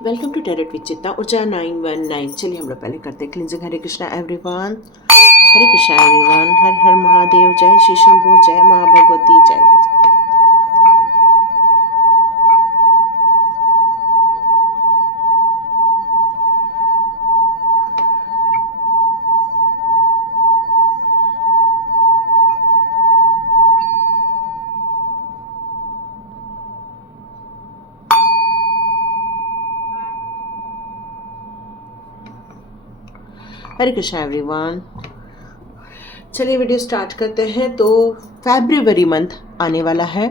Welcome to tarot with चित्ता ऊर्जा 919। चलिए हम लोग पहले करते हैं क्लिनजिंग। हरे कृष्णा एवरीवन, हरे कृष्णा एवरीवन। हर हर महादेव, जय श्री शंभू, जय माँ भगवती, जय गुरु। हरे कृष्णा एवरीवन। चलिए वीडियो स्टार्ट करते हैं। तो फरवरी मंथ आने वाला है,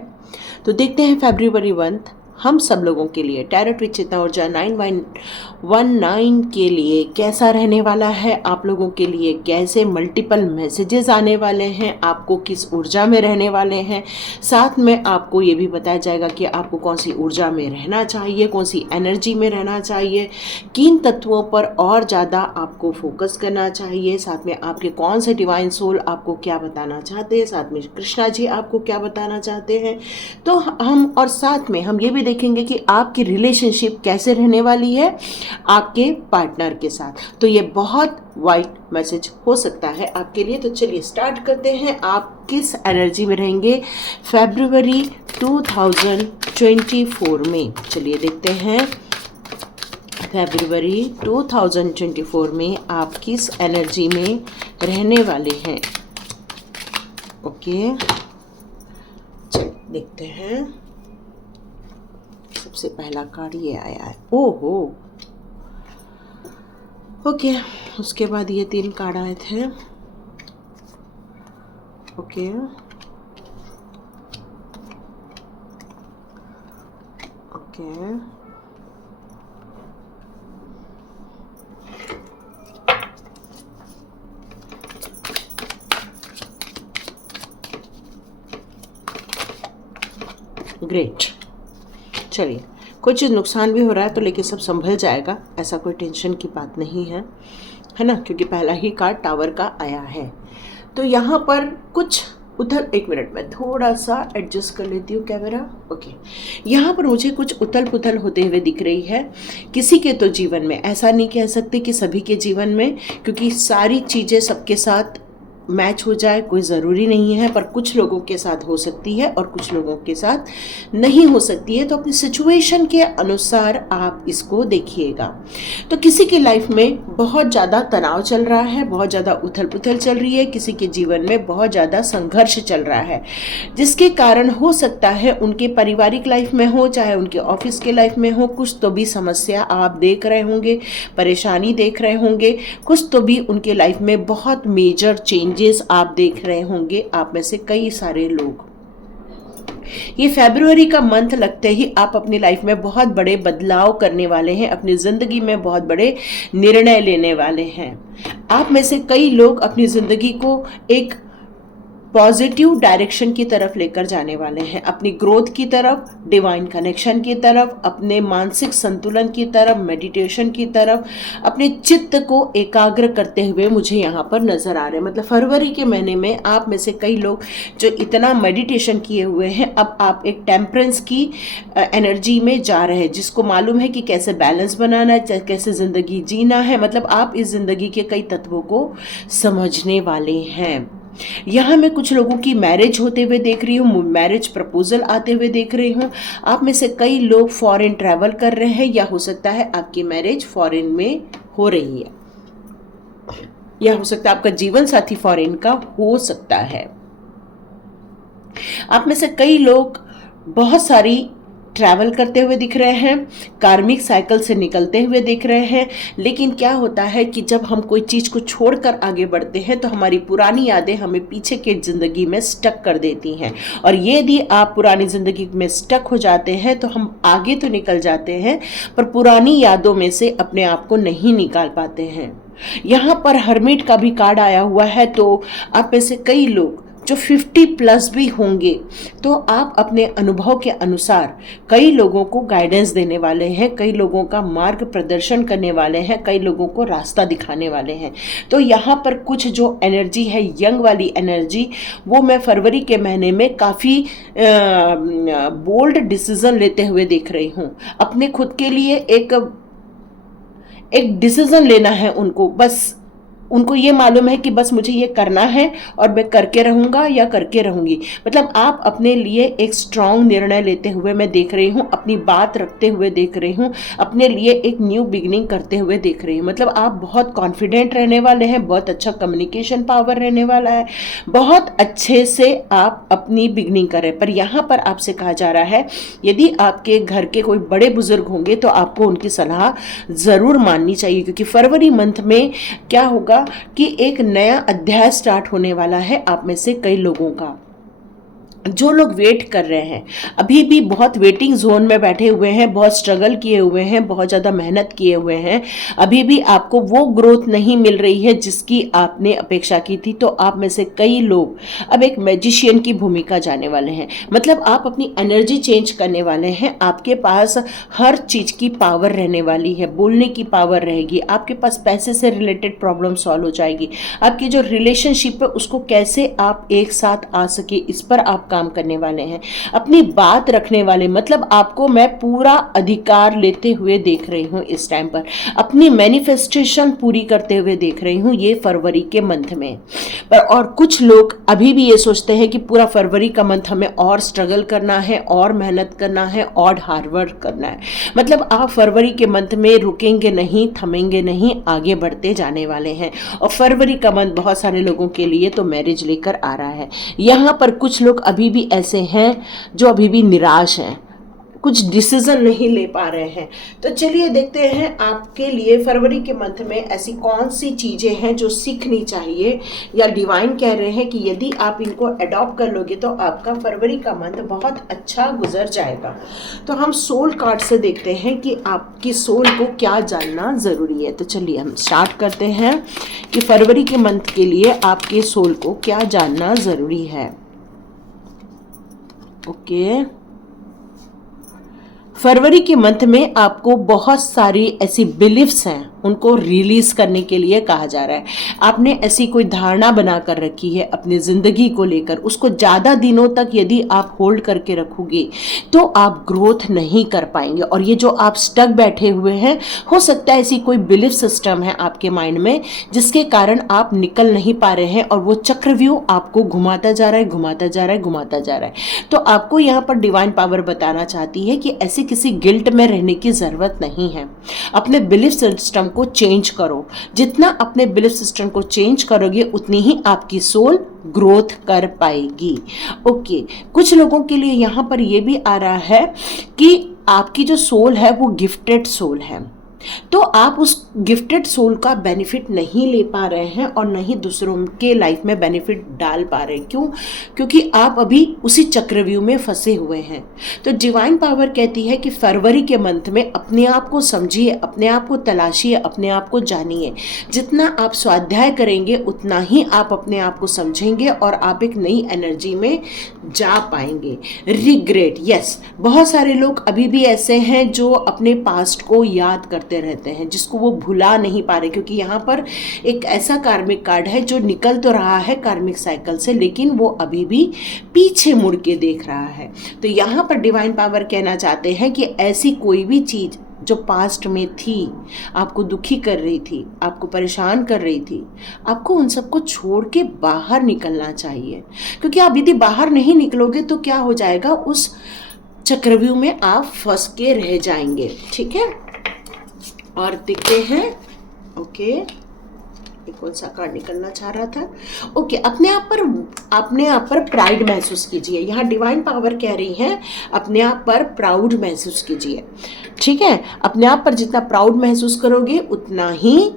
तो देखते हैं फरवरी मंथ हम सब लोगों के लिए टैरोट विद चित्ता ऊर्जा 919 के लिए कैसा रहने वाला है। आप लोगों के लिए कैसे मल्टीपल मैसेजेस आने वाले हैं, आपको किस ऊर्जा में रहने वाले हैं। साथ में आपको ये भी बताया जाएगा कि आपको कौन सी ऊर्जा में रहना चाहिए, कौन सी एनर्जी में रहना चाहिए, किन तत्वों पर और ज़्यादा आपको फोकस करना चाहिए। साथ में आपके कौन से डिवाइन सोल आपको क्या बताना चाहते हैं, साथ में कृष्णा जी आपको क्या बताना चाहते हैं। तो हम और साथ में हम ये भी देखेंगे कि आपकी रिलेशनशिप कैसे रहने वाली है आपके पार्टनर के साथ। तो ये बहुत वाइड मैसेज हो सकता है आपके लिए। तो चलिए स्टार्ट करते हैं। आप किस एनर्जी में रहेंगे फरवरी 2024 में। चलिए देखते हैं फरवरी 2024 में आप किस एनर्जी में रहने वाले हैं। ओके, चलिए देखते हैं। सबसे पहला कार्ड ये आया है। ओहो, ओके। उसके बाद ये 3 कार्ड आए थे। Okay, okay, great. चलिए, कुछ नुकसान भी हो रहा है तो लेकिन सब संभल जाएगा, ऐसा कोई टेंशन की बात नहीं है, है ना, क्योंकि पहला ही कार्ड टावर का आया है। तो यहाँ पर कुछ उथल, एक मिनट में थोड़ा सा एडजस्ट कर लेती हूँ कैमरा। ओके, यहाँ पर मुझे कुछ उथल पुथल होते हुए दिख रही है किसी के तो जीवन में। ऐसा नहीं कह सकते कि सभी के जीवन में, क्योंकि सारी चीज़ें सबके साथ मैच हो जाए कोई ज़रूरी नहीं है, पर कुछ लोगों के साथ हो सकती है और कुछ लोगों के साथ नहीं हो सकती है। तो अपनी सिचुएशन के अनुसार आप इसको देखिएगा। तो किसी की लाइफ में बहुत ज़्यादा तनाव चल रहा है, बहुत ज़्यादा उथल पुथल चल रही है, किसी के जीवन में बहुत ज़्यादा संघर्ष चल रहा है, जिसके कारण हो सकता है उनके पारिवारिक लाइफ में हो, चाहे उनके ऑफिस के लाइफ में हो, कुछ तो भी समस्या आप देख रहे होंगे, परेशानी देख रहे होंगे, कुछ तो भी उनके लाइफ में बहुत मेजर चेंजेस आप देख रहे होंगे। आप में से कई सारे लोग ये फरवरी का मंथ लगते ही आप अपनी लाइफ में बहुत बड़े बदलाव करने वाले हैं, अपनी ज़िंदगी में बहुत बड़े निर्णय लेने वाले हैं। आप में से कई लोग अपनी ज़िंदगी को एक पॉजिटिव डायरेक्शन की तरफ लेकर जाने वाले हैं, अपनी ग्रोथ की तरफ, डिवाइन कनेक्शन की तरफ, अपने मानसिक संतुलन की तरफ, मेडिटेशन की तरफ, अपने चित्त को एकाग्र करते हुए मुझे यहाँ पर नज़र आ रहे हैं। मतलब फरवरी के महीने में आप में से कई लोग जो इतना मेडिटेशन किए हुए हैं, अब आप एक टेम्परेंस की एनर्जी में जा रहे हैं, जिसको मालूम है कि कैसे बैलेंस बनाना है, कैसे ज़िंदगी जीना है। मतलब आप इस ज़िंदगी के कई तत्वों को समझने वाले हैं। यहाँ मैं कुछ लोगों की मैरिज होते हुए देख रही हूँ, मैरिज प्रपोजल आते हुए देख रही हूँ। आप में से कई लोग फॉरेन ट्रैवल कर रहे हैं, या हो सकता है आपकी मैरिज फॉरेन में हो रही है, या हो सकता है आपका जीवन साथी फॉरेन का हो सकता है। आप में से कई लोग बहुत सारी ट्रैवल करते हुए दिख रहे हैं, कार्मिक साइकिल से निकलते हुए दिख रहे हैं। लेकिन क्या होता है कि जब हम कोई चीज़ को छोड़कर आगे बढ़ते हैं तो हमारी पुरानी यादें हमें पीछे के ज़िंदगी में स्टक कर देती हैं, और यदि आप पुरानी ज़िंदगी में स्टक हो जाते हैं तो हम आगे तो निकल जाते हैं, पर पुरानी यादों में से अपने आप को नहीं निकाल पाते हैं। यहाँ पर हर्मिट का भी कार्ड आया हुआ है। तो आप में से कई लोग जो 50+ भी होंगे, तो आप अपने अनुभव के अनुसार कई लोगों को गाइडेंस देने वाले हैं, कई लोगों का मार्ग प्रदर्शन करने वाले हैं, कई लोगों को रास्ता दिखाने वाले हैं। तो यहाँ पर कुछ जो एनर्जी है, यंग वाली एनर्जी, वो मैं फरवरी के महीने में काफ़ी बोल्ड डिसीजन लेते हुए देख रही हूँ। अपने खुद के लिए एक एक डिसीजन लेना है उनको, बस उनको ये मालूम है कि बस मुझे ये करना है और मैं करके रहूँगा या करके रहूँगी। मतलब आप अपने लिए एक स्ट्रांग निर्णय लेते हुए मैं देख रही हूँ, अपनी बात रखते हुए देख रही हूँ, अपने लिए एक न्यू बिगिनिंग करते हुए देख रही हूँ। मतलब आप बहुत कॉन्फिडेंट रहने वाले हैं, बहुत अच्छा कम्युनिकेशन पावर रहने वाला है, बहुत अच्छे से आप अपनी बिगिनिंग करें। पर यहाँ पर आपसे कहा जा रहा है, यदि आपके घर के कोई बड़े बुजुर्ग होंगे तो आपको उनकी सलाह ज़रूर माननी चाहिए, क्योंकि फरवरी मंथ में क्या होगा कि एक नया अध्याय स्टार्ट होने वाला है आप में से कई लोगों का। जो लोग वेट कर रहे हैं, अभी भी बहुत वेटिंग जोन में बैठे हुए हैं, बहुत स्ट्रगल किए हुए हैं, बहुत ज़्यादा मेहनत किए हुए हैं, अभी भी आपको वो ग्रोथ नहीं मिल रही है जिसकी आपने अपेक्षा की थी, तो आप में से कई लोग अब एक मैजिशियन की भूमिका जाने वाले हैं। मतलब आप अपनी एनर्जी चेंज करने वाले हैं, आपके पास हर चीज़ की पावर रहने वाली है, बोलने की पावर रहेगी, आपके पास पैसे से रिलेटेड प्रॉब्लम सॉल्व हो जाएगी, आपकी जो रिलेशनशिप है उसको कैसे आप एक साथ आ सके इस पर आप काम करने वाले हैं, अपनी बात रखने वाले। मतलब आपको मैं पूरा अधिकार लेते हुए देख रही हूं इस टाइम पर, अपनी मैनिफेस्टेशन पूरी करते हुए देख रही हूं ये फरवरी के मंथ में। पर और कुछ लोग अभी भी ये सोचते हैं कि पूरा फरवरी का मंथ हमें और स्ट्रगल करना है, और मेहनत करना है, और हार्ड वर्क करना है। मतलब आप फरवरी के मंथ में रुकेंगे नहीं, थमेंगे नहीं, आगे बढ़ते जाने वाले हैं। और फरवरी का मंथ बहुत सारे लोगों के लिए तो मैरिज लेकर आ रहा है। यहाँ पर कुछ लोग अभी भी ऐसे हैं जो अभी भी निराश हैं, कुछ डिसीजन नहीं ले पा रहे हैं। तो चलिए देखते हैं आपके लिए फरवरी के मंथ में ऐसी कौन सी चीज़ें हैं जो सीखनी चाहिए, या डिवाइन कह रहे हैं कि यदि आप इनको अडॉप्ट कर लोगे तो आपका फरवरी का मंथ बहुत अच्छा गुजर जाएगा। तो हम सोल कार्ड से देखते हैं कि आपकी सोल को क्या जानना ज़रूरी है। तो चलिए हम स्टार्ट करते हैं कि फरवरी के मंथ के लिए आपके सोल को क्या जानना ज़रूरी है। ओके, फरवरी के मंथ में आपको बहुत सारी ऐसी बिलीफ्स हैं, उनको रिलीज करने के लिए कहा जा रहा है। आपने ऐसी कोई धारणा बनाकर रखी है अपनी ज़िंदगी को लेकर, उसको ज़्यादा दिनों तक यदि आप होल्ड करके रखोगे तो आप ग्रोथ नहीं कर पाएंगे। और ये जो आप स्टक बैठे हुए हैं, हो सकता है ऐसी कोई बिलीफ सिस्टम है आपके माइंड में जिसके कारण आप निकल नहीं पा रहे हैं, और वो चक्रव्यूह आपको घुमाता जा रहा है, घुमाता जा रहा है, घुमाता जा रहा है। तो आपको यहाँ पर डिवाइन पावर बताना चाहती है कि ऐसी किसी गिल्ट में रहने की ज़रूरत नहीं है। अपने बिलीफ सिस्टम को चेंज करो। जितना अपने बिलीफ सिस्टम को चेंज करोगे उतनी ही आपकी सोल ग्रोथ कर पाएगी। ओके, कुछ लोगों के लिए यहाँ पर यह भी आ रहा है कि आपकी जो सोल है वो गिफ्टेड सोल है, तो आप उस गिफ्टेड सोल का बेनिफिट नहीं ले पा रहे हैं और नहीं दूसरों के लाइफ में बेनिफिट डाल पा रहे हैं। क्यों? क्योंकि आप अभी उसी चक्रव्यूह में फंसे हुए हैं। तो डिवाइन पावर कहती है कि फरवरी के मंथ में अपने आप को समझिए, अपने आप को तलाशिए, अपने आप को जानिए। जितना आप स्वाध्याय करेंगे उतना ही आप अपने आप को समझेंगे और आप एक नई एनर्जी में जा पाएंगे। रिग्रेट, यस, बहुत सारे लोग अभी भी ऐसे हैं जो अपने पास्ट को याद करते रहते हैं, जिसको वो भुला नहीं पा रहे, क्योंकि यहाँ पर एक ऐसा कार्मिक कार्ड है जो निकल तो रहा है कार्मिक साइकिल से, लेकिन वो अभी भी पीछे मुड़ के देख रहा है। तो यहाँ पर डिवाइन पावर कहना चाहते हैं कि ऐसी कोई भी चीज़ जो पास्ट में थी, आपको दुखी कर रही थी, आपको परेशान कर रही थी, आपको उन सबको छोड़ के बाहर निकलना चाहिए। क्योंकि आप यदि बाहर नहीं निकलोगे तो क्या हो जाएगा, उस चक्रव्यूह में आप फंस के रह जाएंगे। ठीक है, और दिखते हैं। ओके, कौन सा कार्ड निकलना चाह रहा था? ओके, अपने आप पर प्राइड महसूस कीजिए। यहाँ डिवाइन पावर कह रही है अपने आप पर प्राउड महसूस कीजिए। ठीक है, अपने आप पर जितना प्राउड महसूस करोगे उतना ही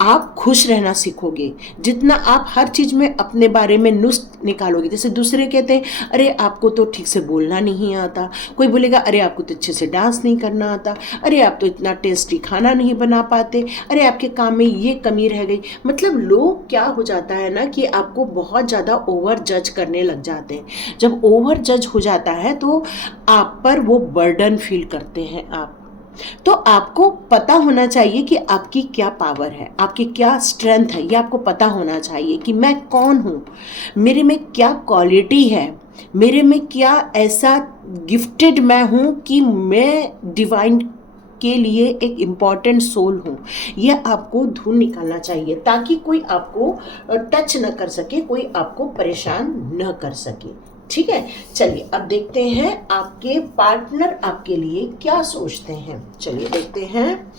आप खुश रहना सीखोगे। जितना आप हर चीज़ में अपने बारे में नुस्ख निकालोगे, जैसे दूसरे कहते हैं अरे आपको तो ठीक से बोलना नहीं आता, कोई बोलेगा अरे आपको तो अच्छे से डांस नहीं करना आता, अरे आप तो इतना टेस्टी खाना नहीं बना पाते, अरे आपके काम में ये कमी रह गई। मतलब लोग क्या हो जाता है ना कि आपको बहुत ज़्यादा ओवर जज करने लग जाते हैं। जब ओवर जज हो जाता है तो आप पर वो बर्डन फील करते हैं आप। तो आपको पता होना चाहिए कि आपकी क्या पावर है, आपकी क्या स्ट्रेंथ है, ये आपको पता होना चाहिए कि मैं कौन हूँ, मेरे में क्या क्वालिटी है, मेरे में क्या ऐसा गिफ्टेड मैं हूँ कि मैं डिवाइन आपके लिए एक इम्पॉर्टेंट सोल हूँ, यह आपको ढूंढ निकालना चाहिए ताकि कोई आपको टच न कर सके, कोई आपको परेशान न कर सके। ठीक है, चलिए अब देखते हैं आपके पार्टनर आपके लिए क्या सोचते हैं। चलिए देखते हैं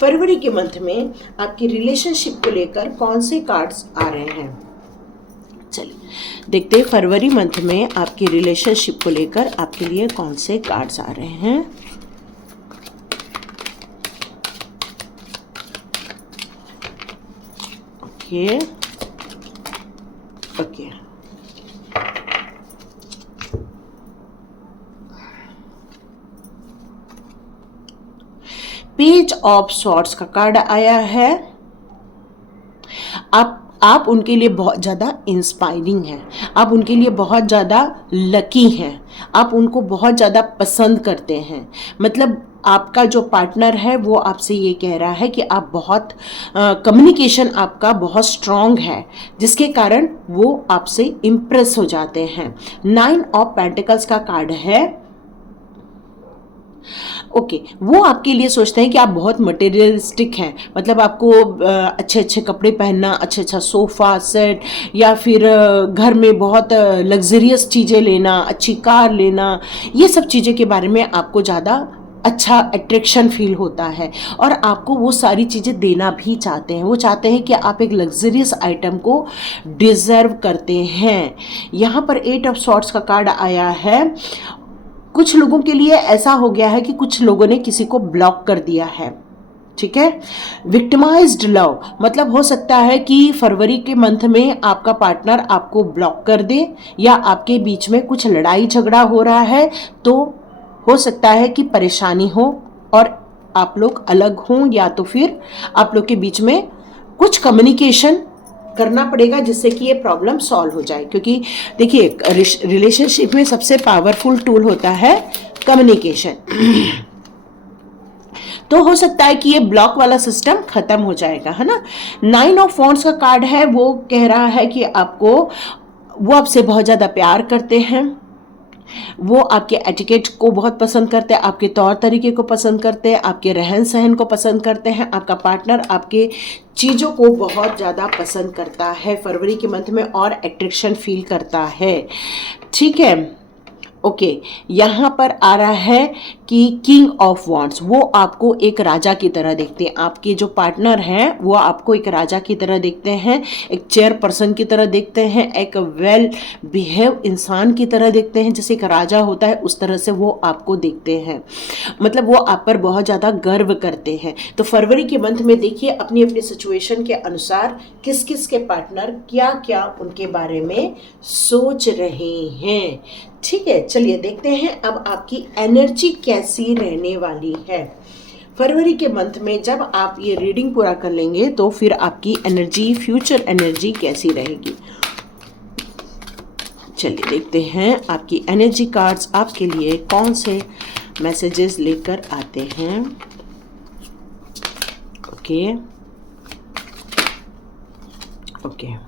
फरवरी के मंथ में आपकी रिलेशनशिप को लेकर कौन से कार्ड्स आ रहे हैं। चलिए देखते हैं फरवरी मंथ में आपकी रिलेशनशिप को लेकर आपके लिए कौन से कार्ड्स आ रहे हैं। Okay okay, page of swords का कार्ड आया है। आप उनके लिए बहुत ज़्यादा इंस्पायरिंग हैं, आप उनके लिए बहुत ज़्यादा लकी हैं, आप उनको बहुत ज़्यादा पसंद करते हैं। मतलब आपका जो पार्टनर है वो आपसे ये कह रहा है कि आप बहुत कम्युनिकेशन आपका बहुत स्ट्रॉन्ग है, जिसके कारण वो आपसे इम्प्रेस हो जाते हैं। 9 ऑफ पेंटिकल्स का कार्ड है। ओके, वो आपके लिए सोचते हैं कि आप बहुत मटेरियलिस्टिक हैं, मतलब आपको अच्छे अच्छे कपड़े पहनना, अच्छा सोफ़ा सेट, या फिर घर में बहुत लग्जरियस चीज़ें लेना, अच्छी कार लेना, ये सब चीज़ें के बारे में आपको ज़्यादा अच्छा अट्रैक्शन फील होता है और आपको वो सारी चीज़ें देना भी चाहते हैं। वो चाहते हैं कि आप एक लग्जरियस आइटम को डिज़र्व करते हैं। यहाँ पर 8 ऑफ सॉर्ड्स का कार्ड आया है। कुछ लोगों के लिए ऐसा हो गया है कि कुछ लोगों ने किसी को ब्लॉक कर दिया है। ठीक है, विक्टिमाइज्ड लव, मतलब हो सकता है कि फरवरी के मंथ में आपका पार्टनर आपको ब्लॉक कर दे या आपके बीच में कुछ लड़ाई झगड़ा हो रहा है, तो हो सकता है कि परेशानी हो और आप लोग अलग हों, या तो फिर आप लोग के बीच में कुछ कम्युनिकेशन करना पड़ेगा जिससे कि ये प्रॉब्लम सॉल्व हो जाए। क्योंकि देखिए, रिलेशनशिप में सबसे पावरफुल टूल होता है कम्युनिकेशन। तो हो सकता है कि ये ब्लॉक वाला सिस्टम खत्म हो जाएगा, है ना। 9 ऑफ वॉन्ड्स का कार्ड है। वो कह रहा है कि वो आपसे बहुत ज़्यादा प्यार करते हैं, वो आपके एटिकेट को बहुत पसंद करते हैं, आपके तौर तरीके को पसंद करते हैं, आपके रहन सहन को पसंद करते हैं। आपका पार्टनर आपके चीज़ों को बहुत ज़्यादा पसंद करता है फरवरी के मंथ में और अट्रैक्शन फील करता है। ठीक है, ओके, यहाँ पर आ रहा है कि किंग ऑफ वॉन्ड्स, वो आपको एक राजा की तरह देखते हैं। आपके जो पार्टनर हैं वो आपको एक राजा की तरह देखते हैं, एक चेयरपर्सन की तरह देखते हैं, एक वेल बिहेव इंसान की तरह देखते हैं। जैसे एक राजा होता है उस तरह से वो आपको देखते हैं, मतलब वो आप पर बहुत ज़्यादा गर्व करते हैं। तो फरवरी के मंथ में देखिए अपनी अपनी सिचुएशन के अनुसार किस किस के पार्टनर क्या क्या उनके बारे में सोच रहे हैं। ठीक है, चलिए देखते हैं अब आपकी एनर्जी कैसी रहने वाली है फरवरी के मंथ में। जब आप ये रीडिंग पूरा कर लेंगे तो फिर आपकी एनर्जी, फ्यूचर एनर्जी कैसी रहेगी। चलिए देखते हैं आपकी एनर्जी कार्ड्स आपके लिए कौन से मैसेजेस लेकर आते हैं। Okay okay,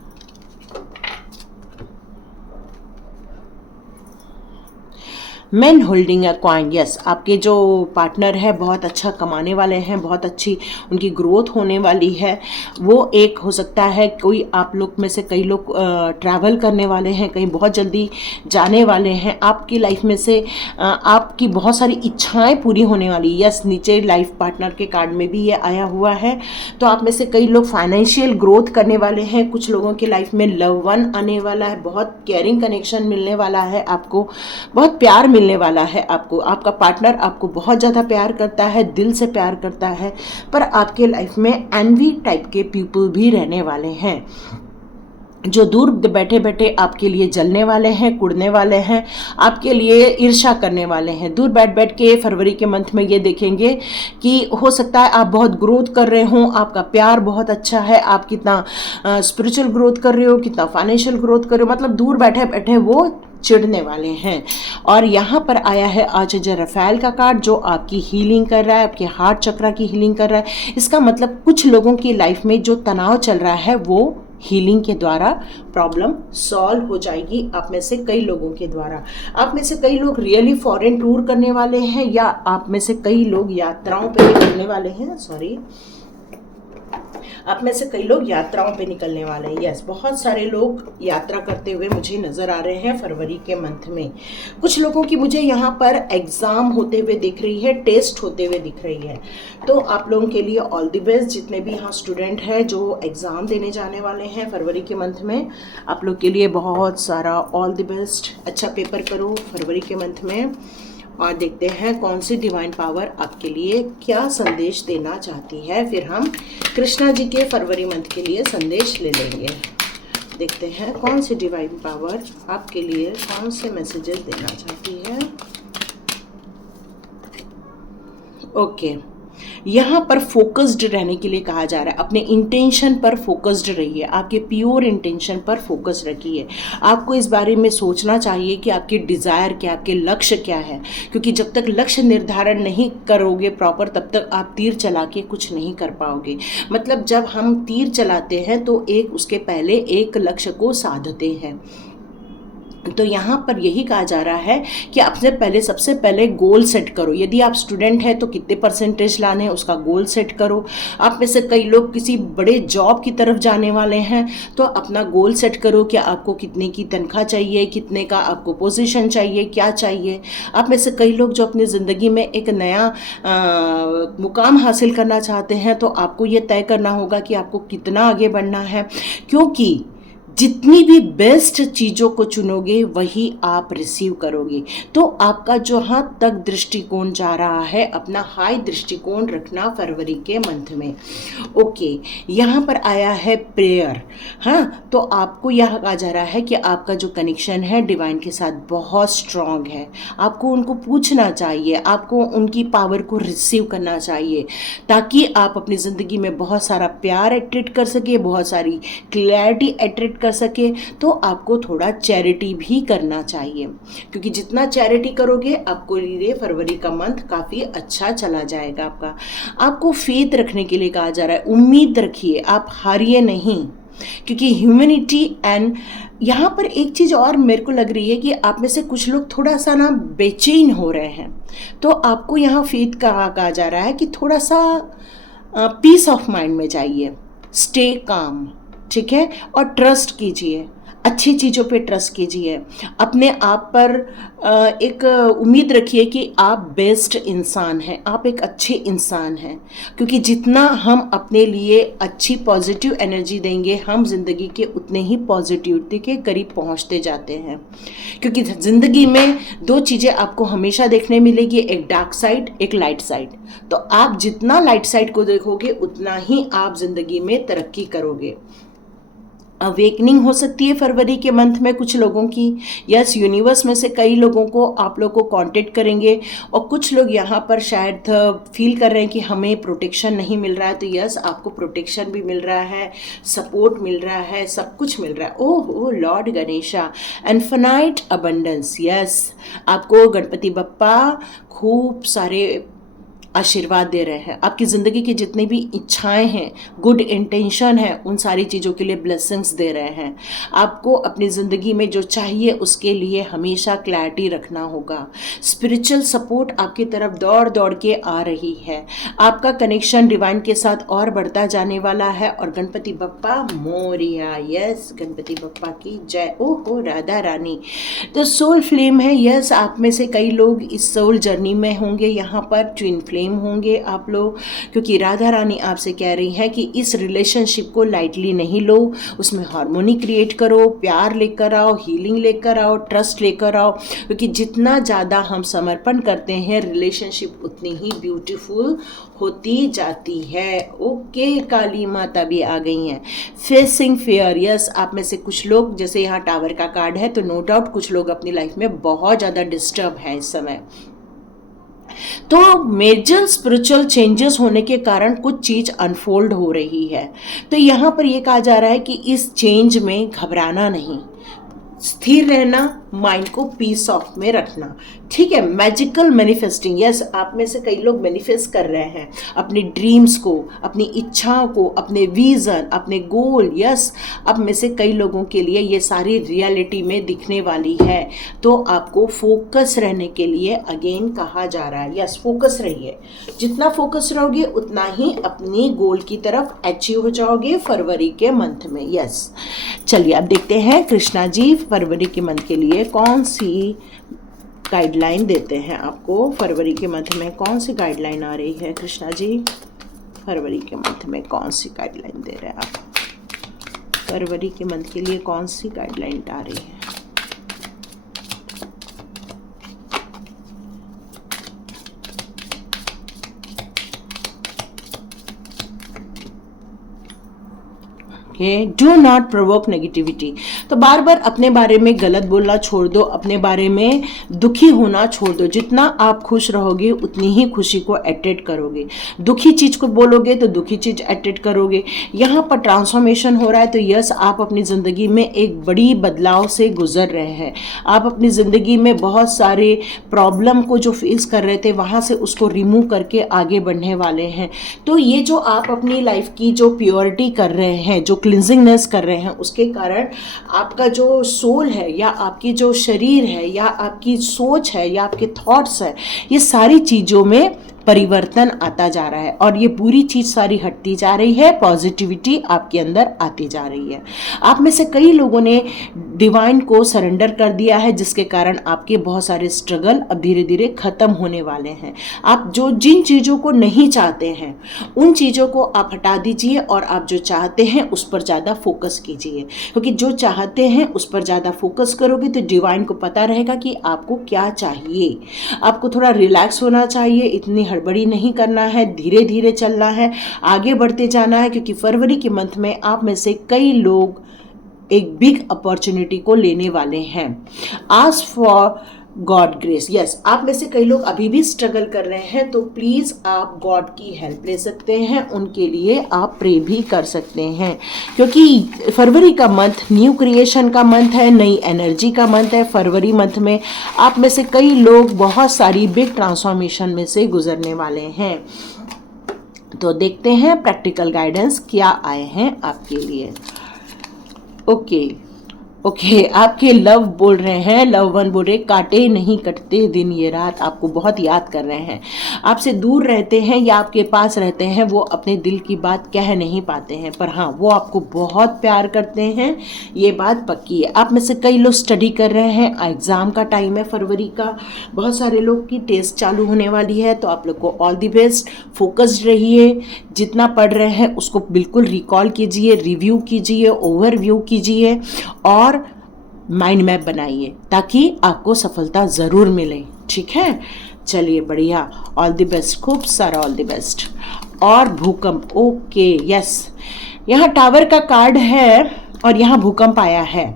man holding a coin. Yes, आपके जो पार्टनर है बहुत अच्छा कमाने वाले हैं, बहुत अच्छी उनकी ग्रोथ होने वाली है। वो एक हो सकता है कोई आप लोग में से कई लोग ट्रैवल करने वाले हैं, कहीं बहुत जल्दी जाने वाले हैं। आपकी लाइफ में से आपकी बहुत सारी इच्छाएं पूरी होने वाली। यस, नीचे लाइफ पार्टनर के कार्ड में भी ये आया हुआ है। तो आप में से कई लोग फाइनेंशियल ग्रोथ करने वाले हैं। कुछ लोगों की लाइफ में लव वन आने वाला है, बहुत केयरिंग कनेक्शन मिलने वाला है, आपको बहुत प्यार मिलने वाला है। आपको आपका पार्टनर आपको बहुत ज़्यादा प्यार करता है, दिल से प्यार करता है। पर आपके लाइफ में एनवी टाइप के पीपल भी रहने वाले हैं जो दूर बैठे बैठे आपके लिए जलने वाले हैं, कुड़ने वाले हैं, आपके लिए ईर्ष्या करने वाले हैं। दूर बैठ बैठ के फरवरी के मंथ में ये देखेंगे कि हो सकता है आप बहुत ग्रोथ कर रहे हो, आपका प्यार बहुत अच्छा है, आप कितना स्पिरिचुअल ग्रोथ कर रहे हो, कितना फाइनेंशियल ग्रोथ कर रहे हो, मतलब दूर बैठे बैठे वो चिढ़ने वाले हैं। और यहाँ पर आया है आर्चेंजल रफाएल का कार्ड जो आपकी हीलिंग कर रहा है, आपके हार्ट चक्रा की हीलिंग कर रहा है। इसका मतलब कुछ लोगों की लाइफ में जो तनाव चल रहा है वो हीलिंग के द्वारा प्रॉब्लम सॉल्व हो जाएगी आप में से कई लोगों के द्वारा। आप में से कई लोग रियली फॉरेन टूर करने वाले हैं, या आप में से कई लोग यात्राओं पे निकलने वाले हैं। आप में से कई लोग यात्राओं पे निकलने वाले हैं। यस, बहुत सारे लोग यात्रा करते हुए मुझे नज़र आ रहे हैं फरवरी के मंथ में। कुछ लोगों की मुझे यहाँ पर एग्ज़ाम होते हुए दिख रही है, टेस्ट होते हुए दिख रही है। तो आप लोगों के लिए ऑल द बेस्ट, जितने भी यहाँ स्टूडेंट हैं जो एग्ज़ाम देने जाने वाले हैं फरवरी के मंथ में, आप लोग के लिए बहुत सारा ऑल द बेस्ट। अच्छा पेपर करो फरवरी के मंथ में, और देखते हैं कौन सी डिवाइन पावर आपके लिए क्या संदेश देना चाहती है। फिर हम कृष्णा जी के फरवरी मंथ के लिए संदेश ले लेंगे। देखते हैं कौन सी डिवाइन पावर आपके लिए कौन से मैसेजेस देना चाहती है। ओके, यहाँ पर फोकस्ड रहने के लिए कहा जा रहा है। अपने इंटेंशन पर फोकस्ड रहिए, आपके प्योर इंटेंशन पर फोकस रखिए। आपको इस बारे में सोचना चाहिए कि आपके डिज़ायर क्या, आपके लक्ष्य क्या है, क्योंकि जब तक लक्ष्य निर्धारण नहीं करोगे प्रॉपर, तब तक आप तीर चला के कुछ नहीं कर पाओगे। मतलब जब हम तीर चलाते हैं तो एक उसके पहले एक लक्ष्य को साधते हैं। तो यहाँ पर यही कहा जा रहा है कि आपसे पहले सबसे पहले गोल सेट करो। यदि आप स्टूडेंट हैं तो कितने परसेंटेज लाने हैं उसका गोल सेट करो। आप में से कई लोग किसी बड़े जॉब की तरफ जाने वाले हैं तो अपना गोल सेट करो कि आपको कितने की तनख्वाह चाहिए, कितने का आपको पोजीशन चाहिए, क्या चाहिए। आप में से कई लोग जो अपनी ज़िंदगी में एक नया मुकाम हासिल करना चाहते हैं तो आपको ये तय करना होगा कि आपको कितना आगे बढ़ना है, क्योंकि जितनी भी बेस्ट चीज़ों को चुनोगे वही आप रिसीव करोगे। तो आपका जहाँ तक दृष्टिकोण जा रहा है, अपना हाई दृष्टिकोण रखना फरवरी के मंथ में। ओके, यहाँ पर आया है प्रेयर। हाँ, तो आपको यह कहा जा रहा है कि आपका जो कनेक्शन है डिवाइन के साथ बहुत स्ट्रॉन्ग है। आपको उनको पूछना चाहिए, आपको उनकी पावर को रिसीव करना चाहिए, ताकि आप अपनी ज़िंदगी में बहुत सारा प्यार अट्रैक्ट कर सके, बहुत सारी क्लैरिटी अट्रैक्ट कर सके। तो आपको थोड़ा चैरिटी भी करना चाहिए, क्योंकि जितना चैरिटी करोगे आपको लिए फरवरी का मंथ काफ़ी अच्छा चला जाएगा। आपको फेथ रखने के लिए कहा जा रहा है, उम्मीद रखिए, आप हारिए नहीं, क्योंकि ह्यूमैनिटी एंड यहाँ पर एक चीज़ और मेरे को लग रही है कि आप में से कुछ लोग थोड़ा सा ना बेचैन हो रहे हैं। तो आपको यहाँ फेथ कहा जा रहा है कि थोड़ा सा पीस ऑफ माइंड में जाइए, स्टे काम, ठीक है, और ट्रस्ट कीजिए, अच्छी चीज़ों पे ट्रस्ट कीजिए। अपने आप पर एक उम्मीद रखिए कि आप बेस्ट इंसान हैं, आप एक अच्छे इंसान हैं, क्योंकि जितना हम अपने लिए अच्छी पॉजिटिव एनर्जी देंगे हम जिंदगी के उतने ही पॉजिटिविटी के करीब पहुंचते जाते हैं। क्योंकि ज़िंदगी में दो चीज़ें आपको हमेशा देखने मिलेगी, एक डार्क साइड, एक लाइट साइड। तो आप जितना लाइट साइड को देखोगे उतना ही आप ज़िंदगी में तरक्की करोगे। अवेकनिंग हो सकती है फरवरी के मंथ में कुछ लोगों की। यस, यूनिवर्स में से कई लोगों को आप लोग को कांटेक्ट करेंगे, और कुछ लोग यहाँ पर शायद फील कर रहे हैं कि हमें प्रोटेक्शन नहीं मिल रहा है। तो यस, आपको प्रोटेक्शन भी मिल रहा है, सपोर्ट मिल रहा है, सब कुछ मिल रहा है। Oh lord Ganesha, infinite abundance. Yes, आपको गणपति बप्पा खूब सारे आशीर्वाद दे रहे हैं। आपकी ज़िंदगी की जितनी भी इच्छाएं हैं, गुड इंटेंशन है, उन सारी चीज़ों के लिए ब्लेसिंग्स दे रहे हैं। आपको अपनी ज़िंदगी में जो चाहिए उसके लिए हमेशा क्लैरिटी रखना होगा। स्पिरिचुअल सपोर्ट आपकी तरफ दौड़ दौड़ के आ रही है। आपका कनेक्शन डिवाइन के साथ और बढ़ता जाने वाला है। और गणपति बप्पा मोरिया। यस, गणपति बप्पा की जय। ओहो राधा रानी, तो सोल फ्लेम है। यस, आप में से कई लोग इस सोल जर्नी में होंगे, यहाँ पर ट्विन फ्लेम होंगे आप लोग, क्योंकि राधा रानी आपसे कह रही है कि इस रिलेशनशिप को लाइटली नहीं लो, उसमें हार्मोनी क्रिएट करो, प्यार लेकर आओ, हीलिंग लेकर आओ, ट्रस्ट लेकर आओ, क्योंकि जितना ज़्यादा हम समर्पण करते हैं रिलेशनशिप उतनी ही ब्यूटीफुल होती जाती है। ओके, काली माता भी आ गई हैं। Facing fair. यस, आप में से कुछ लोग, जैसे यहाँ टावर का कार्ड है, तो नो डाउट कुछ लोग अपनी लाइफ में बहुत ज़्यादा डिस्टर्ब हैं इस समय। तो मेजर स्पिरिचुअल चेंजेस होने के कारण कुछ चीज़ अनफोल्ड हो रही है। तो यहाँ पर यह कहा जा रहा है कि इस चेंज में घबराना नहीं, स्थिर रहना, माइंड को पीस ऑफ में रखना, ठीक है। मैजिकल मैनिफेस्टिंग, यस, आप में से कई लोग मैनिफेस्ट कर रहे हैं अपनी ड्रीम्स को, अपनी इच्छाओं को, अपने विजन, अपने गोल, यस। आप में से कई लोगों के लिए ये सारी रियलिटी में दिखने वाली है। तो आपको फोकस रहने के लिए अगेन कहा जा रहा है, यस, फोकस रहिए। जितना फोकस रहोगे उतना ही अपनी गोल की तरफ अचीव हो जाओगे फरवरी के मंथ में, यस। चलिए अब देखते हैं कृष्णा जी फरवरी के मंथ के लिए कौन सी गाइडलाइन देते हैं आपको। फरवरी के मंथ में कौन सी गाइडलाइन आ रही है कृष्णा जी? फरवरी के मंथ में कौन सी गाइडलाइन दे रहे हैं आप? फरवरी के मंथ के लिए कौन सी गाइडलाइन आ रही है? Do not provoke negativity. तो बार बार अपने बारे में गलत बोलना छोड़ दो, अपने बारे में दुखी होना छोड़ दो। जितना आप खुश रहोगे उतनी ही खुशी को अट्रैक्ट करोगे। दुखी चीज को बोलोगे तो दुखी चीज अट्रैक्ट करोगे। यहाँ पर ट्रांसफॉर्मेशन हो रहा है, तो यस, आप अपनी जिंदगी में एक बड़ी बदलाव से गुजर रहे हैं। आप अपनी जिंदगी में बहुत सारे प्रॉब्लम को जो फेस कर रहे थे वहां से उसको रिमूव करके आगे बढ़ने वाले हैं। तो ये जो आप अपनी लाइफ की जो प्योरिटी कर रहे हैं, जो क्लिनजिंगनेस कर रहे हैं, उसके कारण आपका जो सोल है या आपकी जो शरीर है या आपकी सोच है या आपके थॉट्स है, ये सारी चीज़ों में परिवर्तन आता जा रहा है और ये बुरी चीज सारी हटती जा रही है, पॉजिटिविटी आपके अंदर आती जा रही है। आप में से कई लोगों ने डिवाइन को सरेंडर कर दिया है, जिसके कारण आपके बहुत सारे स्ट्रगल अब धीरे धीरे खत्म होने वाले हैं। आप जो जिन चीज़ों को नहीं चाहते हैं उन चीज़ों को आप हटा दीजिए और आप जो चाहते हैं उस पर ज़्यादा फोकस कीजिए, क्योंकि जो चाहते हैं उस पर ज़्यादा फोकस करोगे तो डिवाइन को पता रहेगा कि आपको क्या चाहिए। आपको थोड़ा रिलैक्स होना चाहिए, इतनी हड़बड़ी नहीं करना है, धीरे धीरे चलना है, आगे बढ़ते जाना है, क्योंकि फरवरी के मंथ में आप में से कई लोग एक बिग अपॉर्चुनिटी को लेने वाले हैं। Ask for God grace, yes, आप में से कई लोग अभी भी स्ट्रगल कर रहे हैं, तो प्लीज़ आप गॉड की हेल्प ले सकते हैं, उनके लिए आप प्रे भी कर सकते हैं, क्योंकि फरवरी का मंथ न्यू क्रिएशन का मंथ है, नई एनर्जी का मंथ है। फरवरी मंथ में आप में से कई लोग बहुत सारी बिग ट्रांसफॉर्मेशन में से गुजरने वाले हैं। तो देखते हैं प्रैक्टिकल गाइडेंस क्या आए हैं आपके लिए। ओके, आपके लव बोल रहे हैं, लव वन बोल रहे, कांटे नहीं कटते दिन ये रात, आपको बहुत याद कर रहे हैं। आपसे दूर रहते हैं या आपके पास रहते हैं, वो अपने दिल की बात कह नहीं पाते हैं, पर हाँ, वो आपको बहुत प्यार करते हैं, ये बात पक्की है। आप में से कई लोग स्टडी कर रहे हैं, एग्ज़ाम का टाइम है फरवरी का, बहुत सारे लोग की टेस्ट चालू होने वाली है, तो आप लोग को ऑल द बेस्ट। फोकस्ड रहिए, जितना पढ़ रहे हैं उसको बिल्कुल रिकॉल कीजिए, रिव्यू कीजिए, ओवरव्यू कीजिए और माइंड मैप बनाइए, ताकि आपको सफलता ज़रूर मिले, ठीक है। चलिए बढ़िया, ऑल द बेस्ट, खूब सारा ऑल द बेस्ट। और भूकंप, ओके, यस, यहाँ टावर का कार्ड है और यहाँ भूकंप आया है।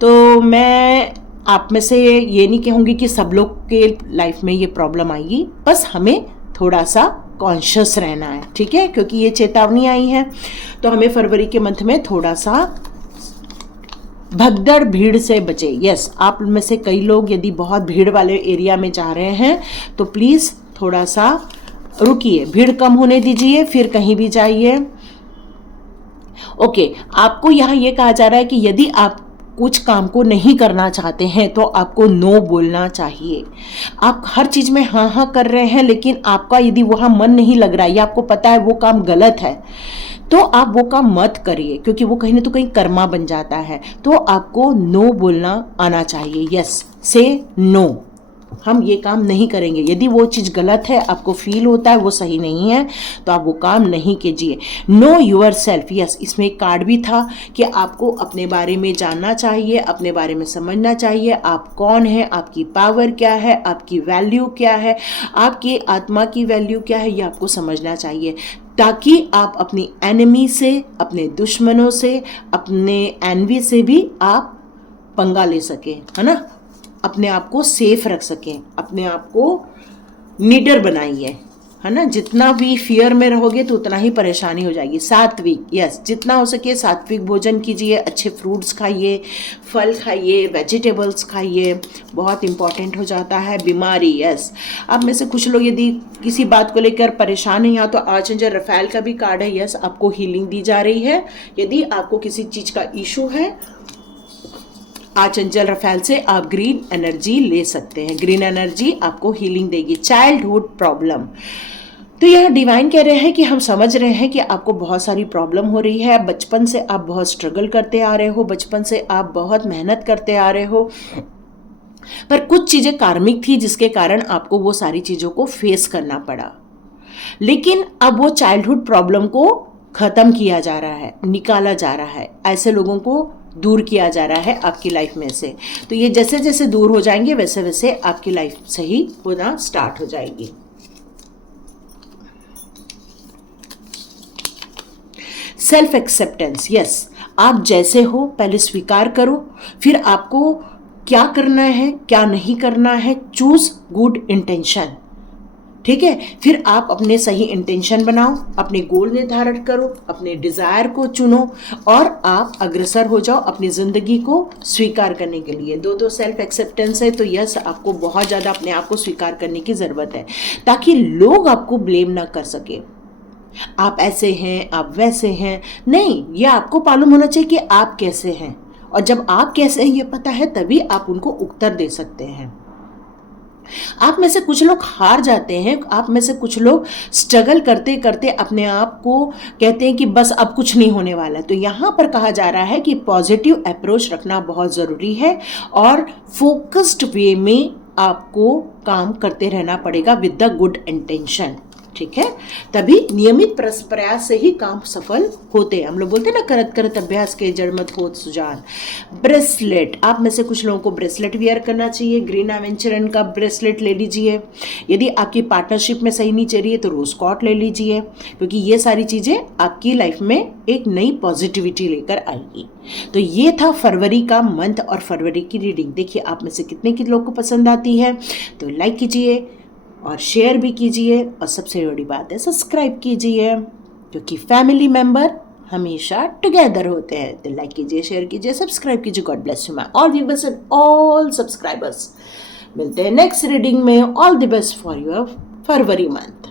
तो मैं आप में से ये नहीं कहूँगी कि सब लोग के लाइफ में ये प्रॉब्लम आएगी, बस हमें थोड़ा सा कॉन्शियस रहना है, ठीक है, क्योंकि ये चेतावनी आई है। तो हमें फरवरी के मंथ में थोड़ा सा भगदड़ भीड़ से बचे। यस, आप में से कई लोग यदि बहुत भीड़ वाले एरिया में जा रहे हैं तो प्लीज़ थोड़ा सा रुकिए, भीड़ कम होने दीजिए, फिर कहीं भी जाइए। ओके, आपको यहाँ ये कहा जा रहा है कि यदि आप कुछ काम को नहीं करना चाहते हैं तो आपको नो बोलना चाहिए। आप हर चीज़ में हाँ हाँ कर रहे हैं, लेकिन आपका यदि वहाँ मन नहीं लग रहा है या आपको पता है वो काम गलत है, तो आप वो काम मत करिए, क्योंकि वो कहीं ना तो कहीं कर्मा बन जाता है। तो आपको नो बोलना आना चाहिए। यस, से नो, हम ये काम नहीं करेंगे। यदि वो चीज़ गलत है, आपको फील होता है वो सही नहीं है, तो आप वो काम नहीं कीजिए। नो यूर सेल्फ, यस, इसमें एक कार्ड भी था कि आपको अपने बारे में जानना चाहिए, अपने बारे में समझना चाहिए, आप कौन है, आपकी पावर क्या है, आपकी वैल्यू क्या है, आपकी आत्मा की वैल्यू क्या है, ये आपको समझना चाहिए, ताकि आप अपनी एनिमी से, अपने दुश्मनों से, अपने एनवी से भी आप पंगा ले सकें, है ना, अपने आप को सेफ रख सकें, अपने आप को नीडर बनाइए, है ना। जितना भी फियर में रहोगे तो उतना ही परेशानी हो जाएगी। सात्विक, यस, जितना हो सके सात्विक भोजन कीजिए, अच्छे फ्रूट्स खाइए, फल खाइए, वेजिटेबल्स खाइए, बहुत इंपॉर्टेंट हो जाता है। बीमारी, यस, आप में से कुछ लोग यदि किसी बात को लेकर परेशान हैं या तो आर्चएंजल रफाएल का भी कार्ड है, यस, आपको हीलिंग दी जा रही है। यदि आपको किसी चीज़ का इशू है, आर्चएंजल रफाएल से आप ग्रीन एनर्जी ले सकते हैं। ग्रीन एनर्जी आपको हीलिंग देगी। चाइल्डहुड प्रॉब्लम, तो यह डिवाइन कह रहे हैं कि हम समझ रहे हैं कि आपको बहुत सारी प्रॉब्लम हो रही है। बचपन से आप बहुत स्ट्रगल करते आ रहे हो, बचपन से आप बहुत मेहनत करते आ रहे हो, पर कुछ चीज़ें कार्मिक थी जिसके कारण आपको वो सारी चीज़ों को फेस करना पड़ा। लेकिन अब वो चाइल्डहुड प्रॉब्लम को ख़त्म किया जा रहा है, निकाला जा रहा है, ऐसे लोगों को दूर किया जा रहा है आपकी लाइफ में से। तो ये जैसे जैसे दूर हो जाएंगे वैसे वैसे आपकी लाइफ सही होना स्टार्ट हो जाएगी। सेल्फ एक्सेप्टेंस, यस, आप जैसे हो पहले स्वीकार करो, फिर आपको क्या करना है क्या नहीं करना है, चूज गुड इंटेंशन, ठीक है। फिर आप अपने सही इंटेंशन बनाओ, अपने गोल निर्धारित करो, अपने डिज़ायर को चुनो और आप अग्रसर हो जाओ अपनी ज़िंदगी को स्वीकार करने के लिए। दो सेल्फ एक्सेप्टेंस है, तो यस, आपको बहुत ज़्यादा अपने आप को स्वीकार करने की ज़रूरत है ताकि लोग आपको ब्लेम ना कर सके। आप ऐसे हैं, आप वैसे हैं, नहीं, ये आपको मालूम होना चाहिए कि आप कैसे हैं, और जब आप कैसे हैं ये पता है तभी आप उनको उत्तर दे सकते हैं। आप में से कुछ लोग हार जाते हैं, आप में से कुछ लोग स्ट्रगल करते करते अपने आप को कहते हैं कि बस अब कुछ नहीं होने वाला। तो यहाँ पर कहा जा रहा है कि पॉजिटिव अप्रोच रखना बहुत ज़रूरी है और फोकस्ड वे में आपको काम करते रहना पड़ेगा विद द गुड इंटेंशन, ठीक है। तभी नियमित प्रयास से ही काम सफल होते हैं। हम लोग बोलते हैं ना, करत करत अभ्यास के जड़ मत होत सुजान। ब्रेसलेट, आप में से कुछ लोगों को ब्रेसलेट वियर करना चाहिए। ग्रीन एवेंचरन का ब्रेसलेट ले लीजिए। यदि आपकी पार्टनरशिप में सही नहीं चल रही है तो रोज कॉट ले लीजिए, क्योंकि ये सारी चीज़ें आपकी लाइफ में एक नई पॉजिटिविटी लेकर आएगी। तो ये था फरवरी का मंथ और फरवरी की रीडिंग। देखिए आप में से कितने लोग को पसंद आती है, तो लाइक कीजिए और शेयर भी कीजिए, और सबसे बड़ी बात है सब्सक्राइब कीजिए, क्योंकि फैमिली मेंबर हमेशा टुगेदर होते हैं। तो लाइक कीजिए, शेयर कीजिए, सब्सक्राइब कीजिए। God bless you my all viewers and all subscribers. मिलते हैं नेक्स्ट रीडिंग में। All the best for your February month.